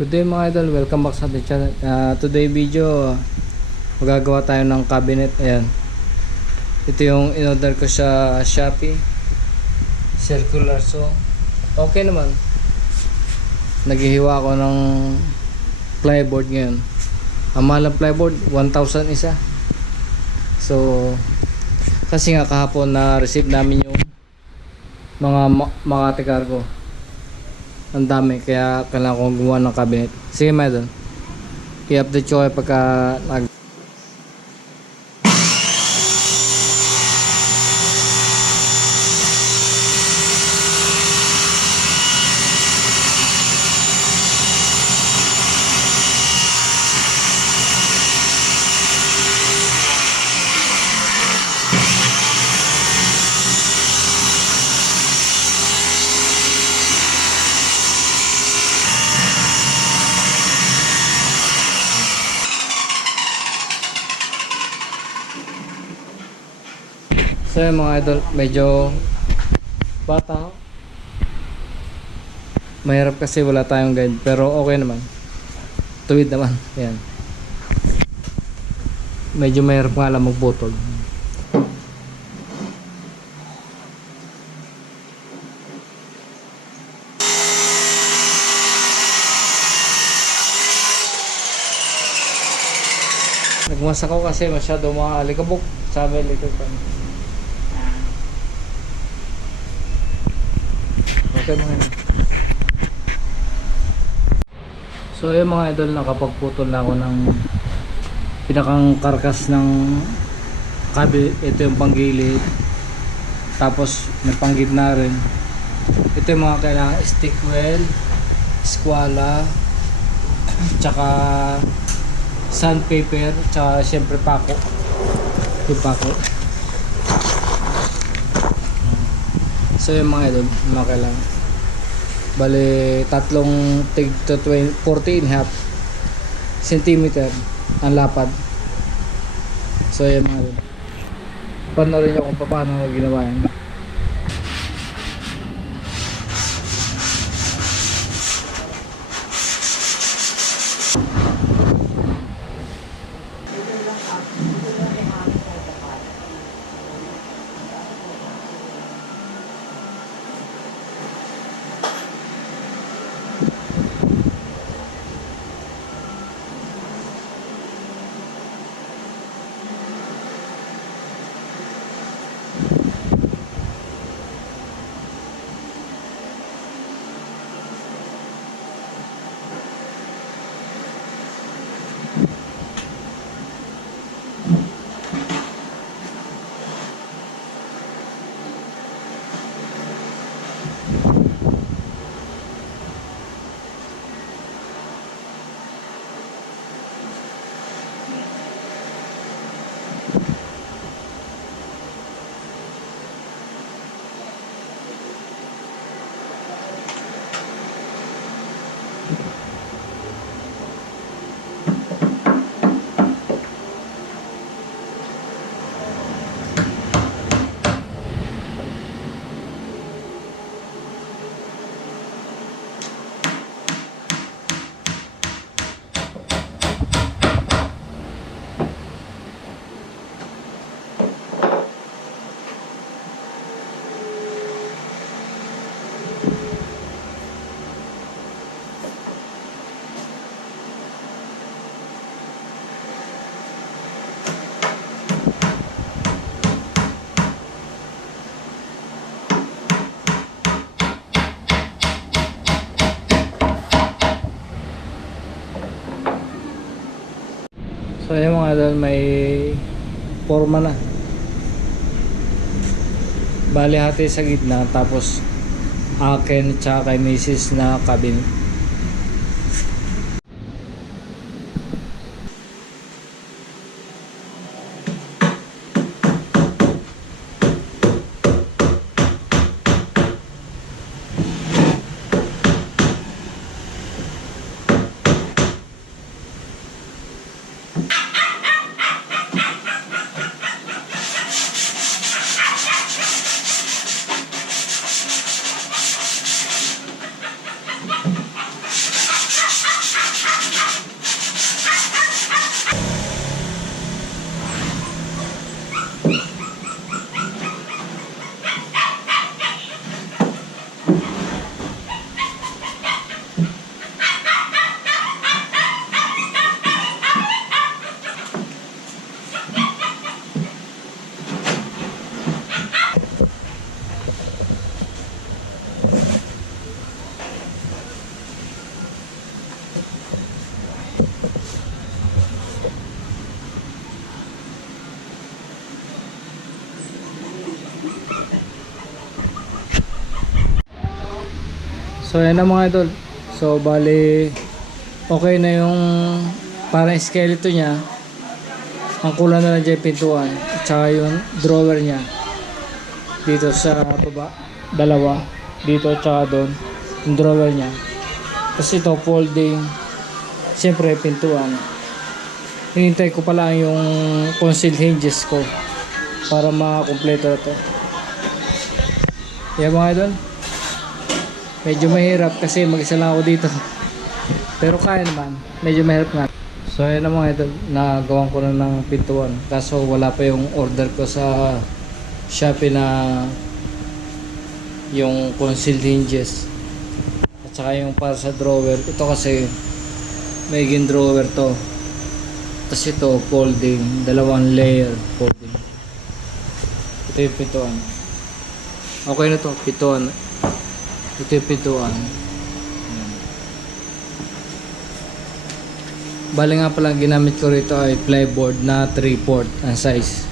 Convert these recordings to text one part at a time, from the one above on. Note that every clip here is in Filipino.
Good day mga idol, welcome back sa ating channel. Today video, magagawa tayo ng cabinet. Ayan, ito yung in-order ko sa Shopee, circular. So okay naman, naghihiwa ako ng plyboard ngayon. Ang mahal ng plyboard, 1,000 isa. So kasi nga kahapon na receive namin yung mga ate cargo, ang dami, kaya kailangan kong gumawa ng cabinet. Sige mga idol, i-update ko kayo pagka So yun mga idol, medyo bata ako. Mahirap kasi wala tayong guide, pero okay naman, tuwid naman. Ayan, medyo mahirap nga lang magbutol. Nagmas ako kasi masyado mga alikabok sa may likod pa. Okay mga idol. So yun mga idol, nakapagputol na ako ng pinakang karkas ng cabinet. Ito yung panggilid, tapos may panggitna rin. Ito yung mga kailangan: stick well, squala, tsaka sandpaper, tsaka syempre pako. Yung pako. So yung mga idol, mga kailangan, bali tatlong tig to 40.5 cm ang lapad. So yung mga idol, panoorin nyo kung paano ginawa yan. So yung mga idol, may forma na. Bali hati sa gitna, tapos akin tsaka kay Mrs. na cabinet. So yan na mga idol. So bali okay na yung parang skeleton niya. Ang kulang na lang dyan yung pintuan at saka yung drawer niya dito sa baba, dalawa dito at saka doon yung drawer niya. Tapos ito folding, siyempre pintuan. Hinintay ko pa lang yung concealed hinges ko para makakompleto na to. Yan mga idol, medyo mahirap kasi mag-isa lang ako dito pero kaya naman, medyo mahirap nga. So ayun na mga idol, nagawan ko na ng pintuan kaso wala pa yung order ko sa Shopee na yung concealed hinges at saka yung para sa drawer. Ito kasi magiging drawer to, tapos ito folding, dalawang layer folding. Ito yung pintuan, okay na to pintuan. Ito yung pintuan. Bali nga pala ginamit ko rito ay plyboard na 3/4 ang size.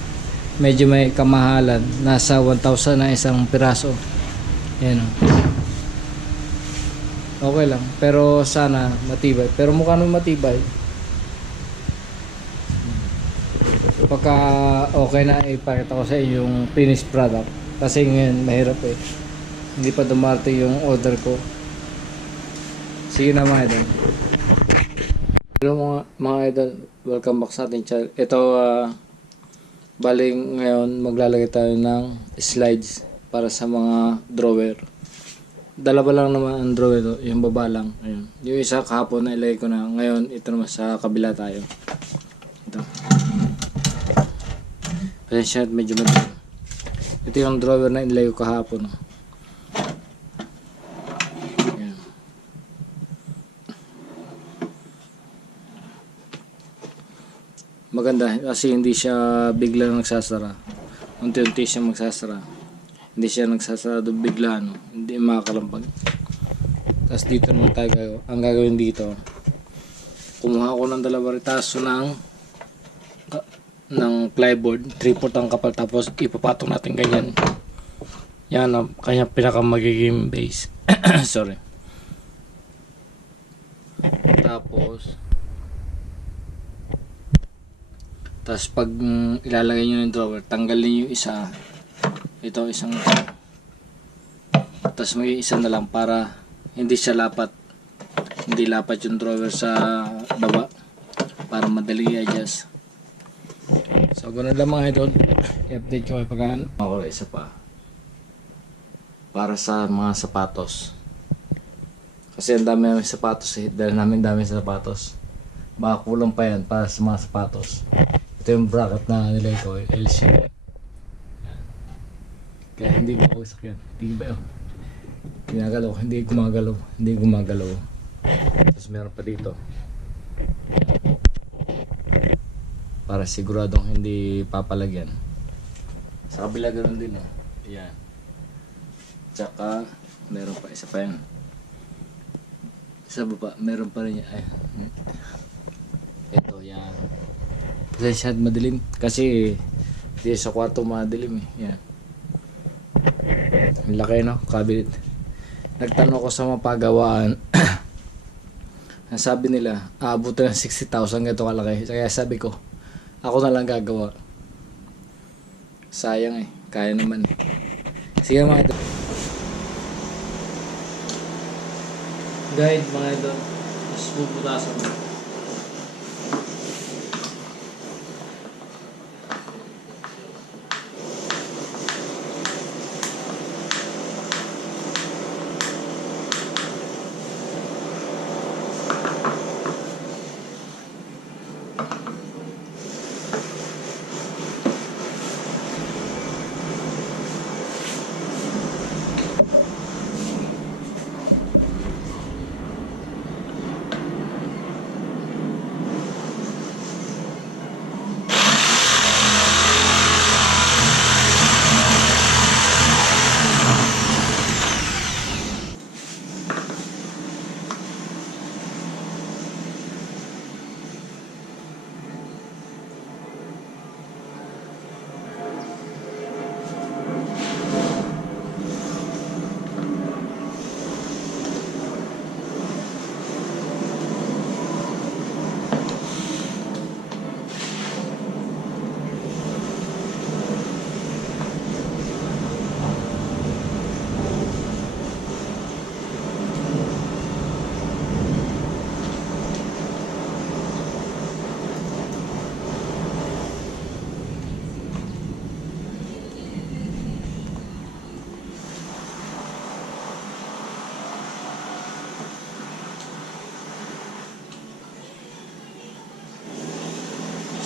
Medyo may kamahalan, nasa 1,000 na isang piraso. Ayan o. Okay lang, pero sana matibay. Pero mukha naman matibay. Pagka okay na, ipakita ko sa inyo yung finished product. Kasi ngayon mahirap eh, hindi pa dumarating yung order ko. Sige na mga idol. Hello mga idol, welcome back sa ating channel. Ito bali ngayon maglalagay tayo ng slides para sa mga drawer. Dalawa lang naman ang drawer ito, yung baba lang. Ayun. Yung isa kahapon na ilagay ko na. Ngayon ito naman sa kabila tayo. Ito. Pasensya at medyo madali. Ito yung drawer na ilagay ko kahapon. Maganda kasi hindi siya bigla nagsasara. Unti-unti siya magsasara. Hindi siya nagsasara do bigla, no. Hindi makakalampag. Tapos dito naman tayo, ang gagawin dito, kumuha ko ng dalawa ritaso ng plyboard, 3/4 ang kapal, tapos ipapatong natin ganyan. Yan ang kanya pinaka magiging base. Sorry. Tapos pag ilalagay nyo yung drawer, tanggalin yung isa. Ito isang ito. Tapos may isa na lang para hindi siya lapat. Hindi lapat yung drawer sa baba. Para madali i-adjust. So ganun lang mga idol. I-update ko kayo pag ako isa pa. Para sa mga sapatos. Kasi ang dami namin sapatos eh. Dahil namin dami sapatos. Baka kulang pa yan para sa mga sapatos. Ito yung bracket na nilagay ko, LC. Kaya hindi mapagsak yan. Hindi ba yun? Ginagalaw, hindi gumagalaw. Hindi gumagalaw. Tapos meron pa dito. Para siguradong hindi papalagyan. Sa kabila ganoon din oh. Ayan. Tsaka meron pa isa pa yan. Sa baba, meron pa rin yan. Ayan. Ito, yan. Kasi siya madilim. Kasi di sa kwarto madilim eh. Yan. Ang laki no, cabinet. Nagtanong ko sa mga pagawaan. Sabi nila, aabot na ng 60,000 ganito kalaki. Kaya sabi ko, ako na lang gagawa. Sayang eh. Kaya naman eh. Sige mga idol. Guide mga idol. Mas puputasan mo.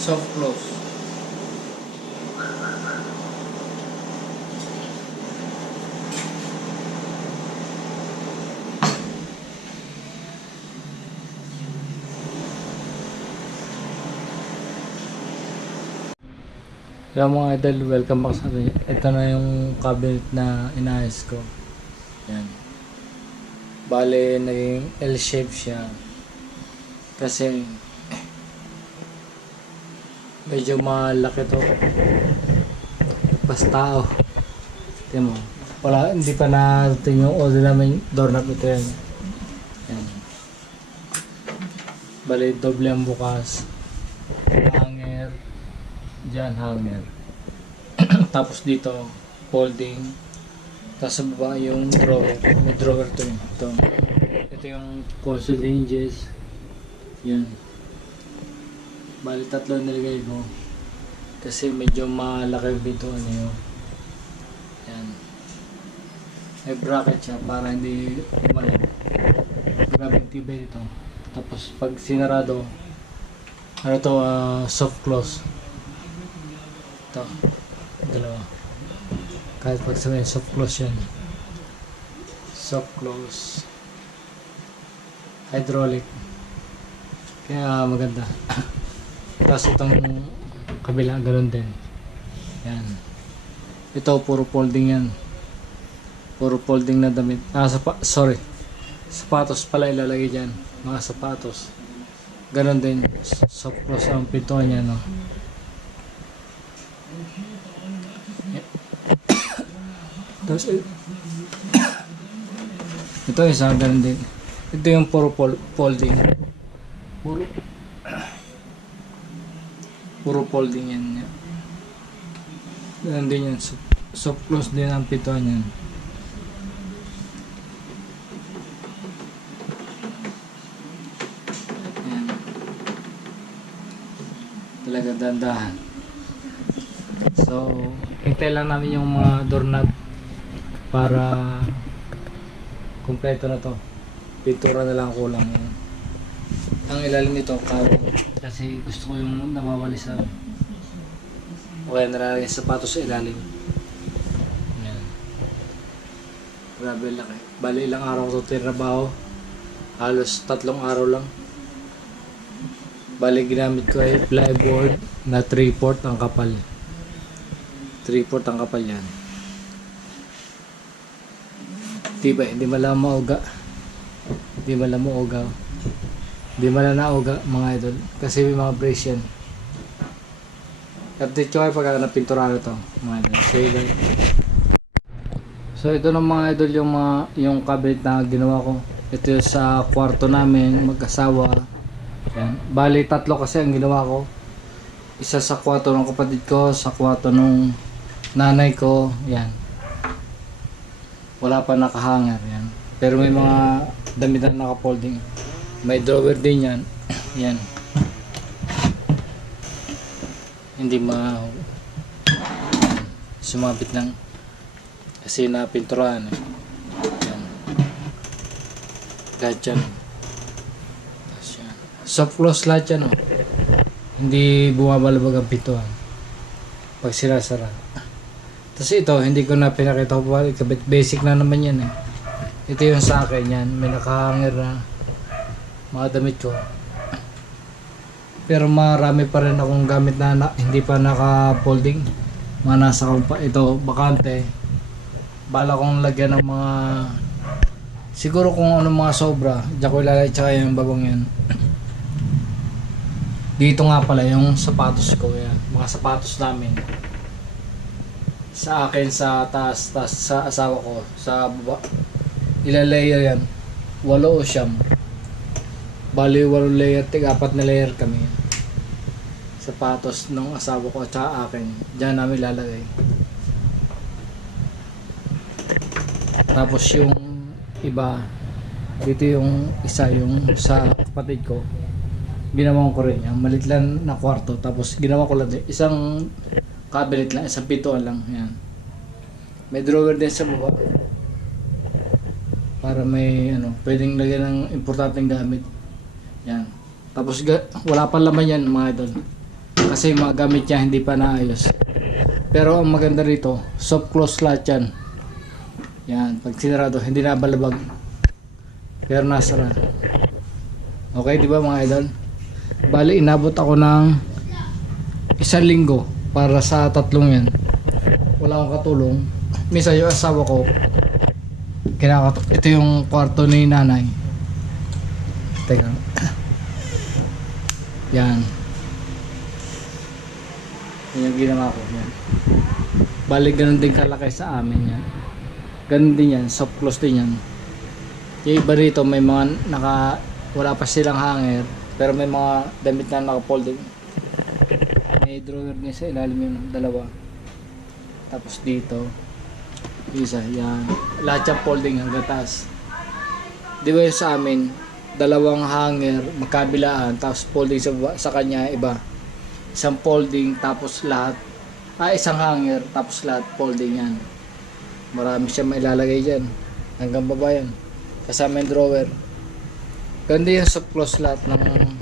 soft close. Kaya mga idol, welcome back sa atin. Ito na yung cabinet na inayos ko. Yan. Bale, naging L-shape siya. Kasi medyo malaki to. Pas tao. Tingnan mo. Wala, hindi pa natin yung order namin doorknob ito yan. Yan. Bale, doble ang bukas. Hanger. Diyan, hanger. Tapos dito, folding. Tapos sa baba yung drawer. May drawer to yun. Ito yung console hinges. Yan. Bali, 3 nilagay ko. Kasi medyo malaki dito. Ano yun. Yan. May bracket siya para hindi umalik. Grabe yung tibay dito. Tapos pag sinarado, ano to, soft close. Ito, dalawa. Kahit pag sabihin soft close yan. Soft close. Hydraulic. Kaya maganda. Tapos itong kabila, ganun din. Yan. Ito, puro folding yan. Puro folding na damit. Sorry. Sapatos pala ilalagay dyan. Mga sapatos. Ganun din. Soft close ang pintuan niya, no? Tapos ito isa ganun din. Ito yung puro folding. Puro folding yan. Ganun din yan. Soft close din ang pintuan yan. Yan. Talaga dandahan. So, hintay lang namin yung mga doorknob para kumpleto na to. Pintura na lang kulang. Ang ilalim nito, carbon. Kasi gusto ko yung nawawali sa o kaya nalalagay sapatos sa ilalim. Yan. Grabe laki. Bali ilang araw ko ito trabaho. Halos 3 araw lang. Bali ginamit ko ay plyboard na 3/4 ang kapal. 3/4 ang kapal yan. Diba, hindi mala mauga. Hindi mala mauga. Hindi mala nauga mga idol. Kasi may mga brace yan. Update ko kayo pagka napinturahan ito mga idol. So ito na mga idol yung cabinet na ginawa ko. Ito yung sa kwarto namin mag-asawa. Yan. Bali 3 kasi ang ginawa ko. Isa sa kwarto ng kapatid ko, sa kwarto ng nanay ko. Yan. Wala pa nakahanger yan. Pero may mga damit na naka-folding. May drawer din yan. Yan. Hindi sumabit lang. Kasi napinturahan eh. Yan. Lahat yan. Soft close lahat yan oh. Hindi bumabalabag ang pintuan. Pag sinasara. Tapos ito, hindi ko na pinakita ko pa. Basic na naman yan eh. Ito yung sa akin yan. May nakahanger na mga damit ko. Pero marami pa rin akong gamit na hindi pa naka-folding. Mga nasa ito, bakante. Bala kong lagyan ng mga siguro kung ano mga sobra. Diyan ko ilalagay tsaka yung bagong yan. Dito nga pala yung sapatos ko yan. Mga sapatos namin. Sa akin sa taas sa asawa ko sa baba ilalayer yan 8 o 9 bali 8 layer 4 na layer kami sapatos ng asawa ko at akin dyan namin lalagay tapos yung iba dito yung isa yung sa kapatid ko ginawa ko rin yan malit lang na kwarto tapos ginawa ko lang din isang cabinet lang, isang pintuan lang. Yan. May drawer din sa baba. Para may pwedeng lagyan ng importanteng gamit. Yan. Tapos wala pa laman yan mga idol. Kasi yung mga gamit niya hindi pa naayos. Pero ang maganda rito, soft close lahat yan. Yan, pag sinarado, hindi na balabag. Pero nasara. Okay, di ba mga idol? Bali, inabot ako ng 1 linggo para sa tatlong yan. Wala akong katulong. Minsan yung asawa ko, ito yung kwarto ni nanay. Teka. Yan. Yan yung ginawa ko. Yan. Bali, ganun din kalaki sa amin yan. Ganun din yan. Soft close din yan. Yung iba rito may mga wala pa silang hanger. Pero may mga damit na naka-folding. May drawer niya sa ilalim yung dalawa. Tapos dito. Isa. Yan. Lahat yung folding hanggang taas. Di ba yung sa amin? Dalawang hanger magkabilaan tapos folding sa kanya iba, isang folding tapos lahat isang hanger tapos lahat folding yan, marami siya mailalagay dyan hanggang baba yan kasama yung drawer. Ganda yung soft close lahat ng